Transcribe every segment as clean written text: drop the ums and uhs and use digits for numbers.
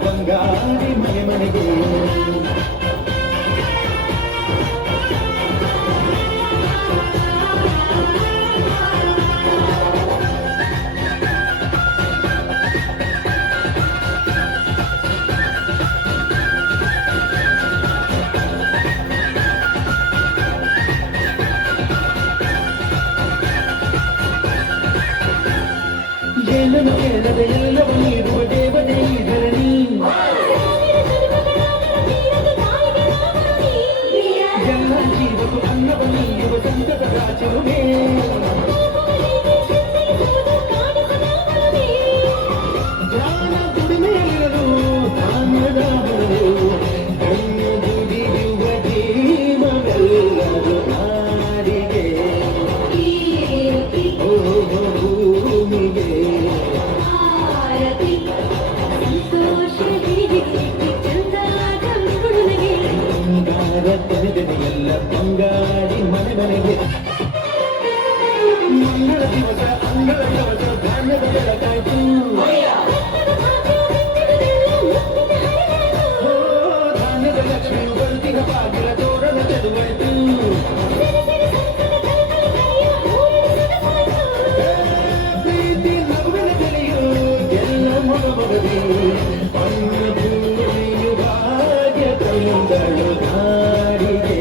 ಬಂಗಾರಿ ಮನೆ ಮನೆಗೆ ಏನನ್ನು ಕೇಳದೆ ಎಲ್ಲವೂ ನೀಡುವ ದೇವತೆ ಧರಣಿ ಎಲ್ಲ ಜೀವಕ್ಕೂ ಅನ್ನವ ನೀಡುವ ಸಂತತ ರಾಜರುಮೇ ಜ್ಞಾನ ದುಡಿಮೆಯಲ್ಲಿರಲು ಧಾನ್ಯದ ಬರಲು ಕಣ್ಣು ದುಡಿಯುವ ಜೀವವೆಲ್ಲರೂ ನಾಡಿಗೆ ಭೂಮಿಗೆ ಎಲ್ಲ ಬಂಗಾರಿ ಮನೆ ಮನೆಗೆ ಮಂಗಳ ದಿವಸ ಅಂಗಳ ದಿವಸ ಧಾನ್ಯದ ಬೆಳಕಾಯ್ತು ಧಾನ್ಯದ ಲಕ್ಷ್ಮಿಯು ಬರುತ್ತಿನ ಬಾಗಿಲ ತೋರಣ ಚೆಲುವಾಯ್ತು ಪ್ರೀತಿ ನಗುವಿನ ಬೆಲೆಯು ಎಲ್ಲ ಮೊಗಮಗದಿ ಅನ್ನ ಭೂಮಿಯು ಭಾಗ್ಯ ತಂದಳು ನಾಡಿಗೆ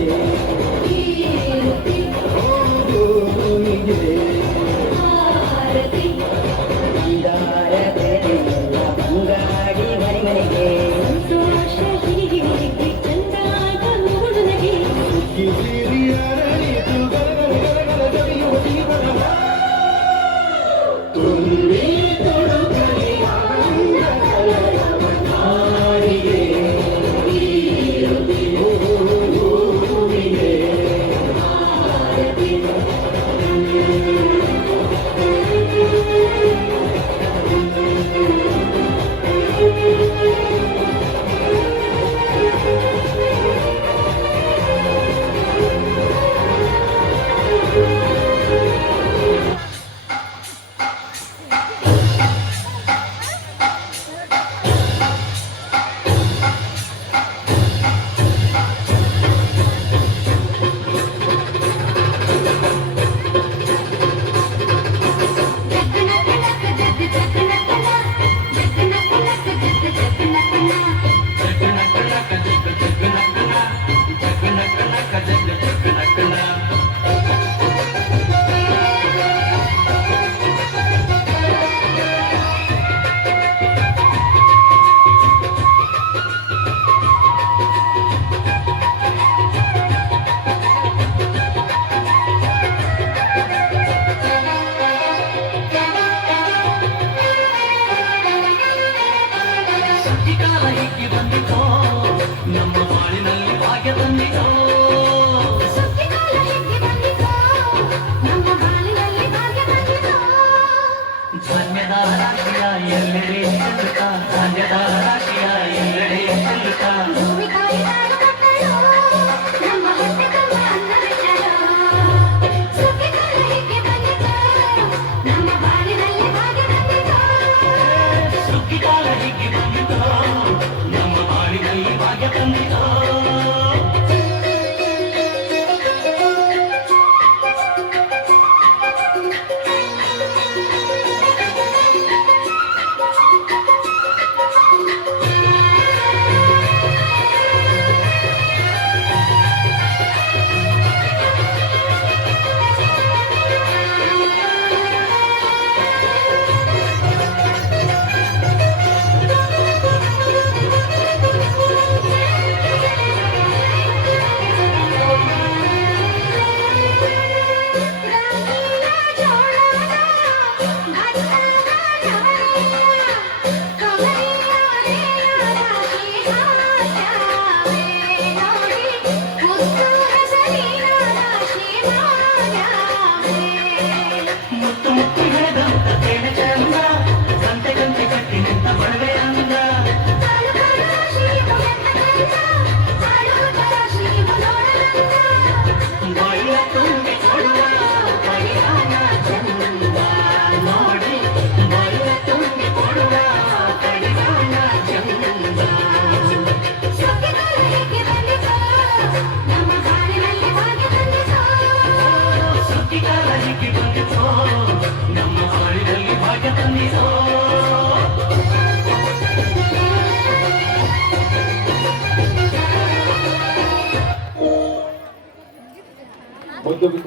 ನಮ್ಮ ಬಾಳಿನಲ್ಲಿ ಭಾಗ್ಯ ತಂದಿತೋ ಧನ್ಯದ ರಾಶಿಯ ಎಲ್ಲೆಡೆ ಚೆಲ್ಲುತ್ತಾ ಧನ್ಯದ ರಾಶಿಯ ಎಲ್ಲೆಡೆ ಚೆಲ್ಲುತ್ತಾ ಸುಗ್ಗಿಕಾಲ ಹಿಗ್ಗಿ ಬಂದಿತೋ ನಮ್ಮ ಬಾಳಿನಲ್ಲಿ ಭಾಗ್ಯ ತಂದಿತೋ ಭಾಗ್ಯ ತಂದಿಸೋ ಮುದ್ದು